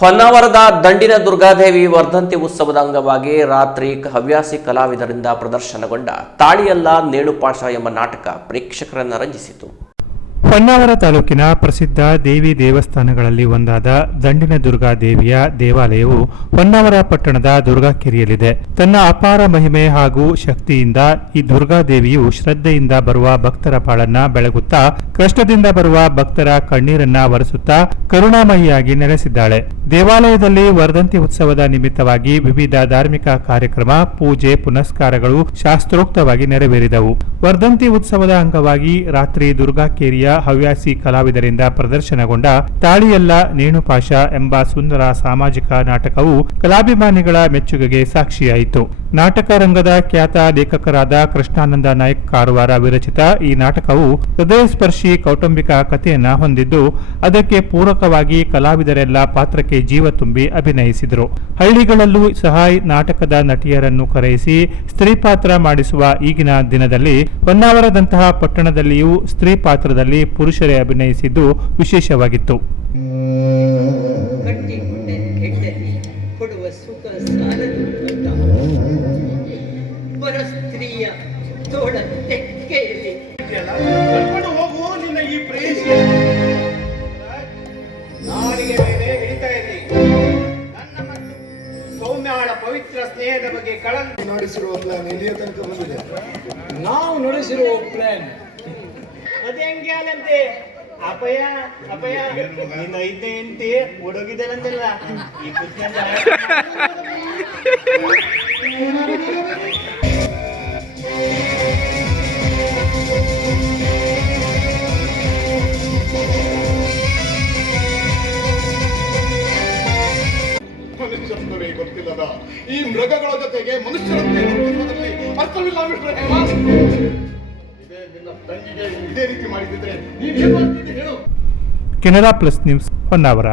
ಹೊನ್ನಾವರದ ದಂಡಿನ ದುರ್ಗಾದೇವಿ ವರ್ಧಂತಿ ಉತ್ಸವದ ಅಂಗವಾಗಿ ರಾತ್ರಿ ಹವ್ಯಾಸಿ ಕಲಾವಿದರಿಂದ ಪ್ರದರ್ಶನಗೊಂಡ ತಾಳಿಯಲ್ಲ ನೇಣುಪಾಶ ಎಂಬ ನಾಟಕ ಪ್ರೇಕ್ಷಕರನ್ನು ರಂಜಿಸಿತು. ಹೊನ್ನಾವರ ತಾಲೂಕಿನ ಪ್ರಸಿದ್ಧ ದೇವಿ ದೇವಸ್ಥಾನಗಳಲ್ಲಿ ಒಂದಾದ ದಂಡಿನ ದುರ್ಗಾದೇವಿಯ ದೇವಾಲಯವು ಹೊನ್ನಾವರ ಪಟ್ಟಣದ ದುರ್ಗಾಕೆರೆಯಲ್ಲಿದೆ. ತನ್ನ ಅಪಾರ ಮಹಿಮೆ ಹಾಗೂ ಶಕ್ತಿಯಿಂದ ಈ ದುರ್ಗಾದೇವಿಯು ಶ್ರದ್ಧೆಯಿಂದ ಬರುವ ಭಕ್ತರ ಬಾಳನ್ನ ಬೆಳಗುತ್ತಾ, ಕಷ್ಟದಿಂದ ಬರುವ ಭಕ್ತರ ಕಣ್ಣೀರನ್ನ ಒರೆಸುತ್ತಾ ಕರುಣಾಮಯಿಯಾಗಿ ನೆಲೆಸಿದ್ದಾಳೆ. ದೇವಾಲಯದಲ್ಲಿ ವರ್ಧಂತಿ ಉತ್ಸವದ ನಿಮಿತ್ತವಾಗಿ ವಿವಿಧ ಧಾರ್ಮಿಕ ಕಾರ್ಯಕ್ರಮ, ಪೂಜೆ, ಪುನಸ್ಕಾರಗಳು ಶಾಸ್ತ್ರೋಕ್ತವಾಗಿ ನೆರವೇರಿದವು. ವರ್ಧಂತಿ ಉತ್ಸವದ ಅಂಗವಾಗಿ ರಾತ್ರಿ ದುರ್ಗಾಕೇರಿಯ ಹವ್ಯಾಸಿ ಕಲಾವಿದರಿಂದ ಪ್ರದರ್ಶನಗೊಂಡ ತಾಳಿಯಲ್ಲ ನೇಣುಪಾಶ ಎಂಬ ಸುಂದರ ಸಾಮಾಜಿಕ ನಾಟಕವು ಕಲಾಭಿಮಾನಿಗಳ ಮೆಚ್ಚುಗೆಗೆ ಸಾಕ್ಷಿಯಾಯಿತು. ನಾಟಕ ರಂಗದ ಖ್ಯಾತ ಲೇಖಕರಾದ ಕೃಷ್ಣಾನಂದ ನಾಯ್ಕ್ ಕಾರವಾರ ವಿರಚಿತ ಈ ನಾಟಕವು ಹೃದಯಸ್ಪರ್ಶಿ ಕೌಟುಂಬಿಕ ಕಥೆಯನ್ನ ಹೊಂದಿದ್ದು, ಅದಕ್ಕೆ ಪೂರಕವಾಗಿ ಕಲಾವಿದರೆಲ್ಲ ಪಾತ್ರಕ್ಕೆ ಜೀವ ತುಂಬಿ ಅಭಿನಯಿಸಿದರು. ಹಳ್ಳಿಗಳಲ್ಲೂ ಸಹ ನಾಟಕದ ನಟಿಯರನ್ನು ಕರೆಯಿಸಿ ಸ್ತ್ರೀ ಪಾತ್ರ ಮಾಡಿಸುವ ಈಗಿನ ದಿನದಲ್ಲಿ ಹೊನ್ನಾವರದಂತಹ ಪಟ್ಟಣದಲ್ಲಿಯೂ ಸ್ತ್ರೀ ಪಾತ್ರದಲ್ಲಿ ಪುರುಷರೇ ಅಭಿನಯಿಸಿದ್ದು ವಿಶೇಷವಾಗಿತ್ತು. ಪವಿತ್ರ ಸ್ನೇಹದ ಬಗ್ಗೆ ನಡೆಸಿರುವ ಪ್ಲಾನ್ ಎಲ್ಲಿಯ ತನಕ ಬಂದಿದೆ? ನಾವು ನಡೆಸಿರುವ ಪ್ಲಾನ್ ಅದೇಂಗೆ ಅಲ್ಲಂತೆ ಅಪಯ ಅಪಯ ನಿನ್ನ ಐದನೇ ಹೆಂಡತಿ ಹುಡುಗಿದ್ದೇನಂತೆಲ್ಲ ಈ ಕುತ್ಕೊಂಡ ಮನುಷ್ಯತ್ವವೇ ಗೊತ್ತಿಲ್ಲದ ಈ ಮೃಗಗಳ ಜೊತೆಗೆ ಮನುಷ್ಯರಂತೆ ವರ್ತಿಸುವುದರಲ್ಲಿ ಅರ್ಥವಿಲ್ಲ. ಇದೇ ನಿನ್ನ ತಂಗಿಗೆ ಇದೇ ರೀತಿ ಮಾಡಿದ್ರೆ ನೀವೇನು ಮಾಡ್ತಿದ್ದೆ ಹೇಳು. Canara plus news Honnavar.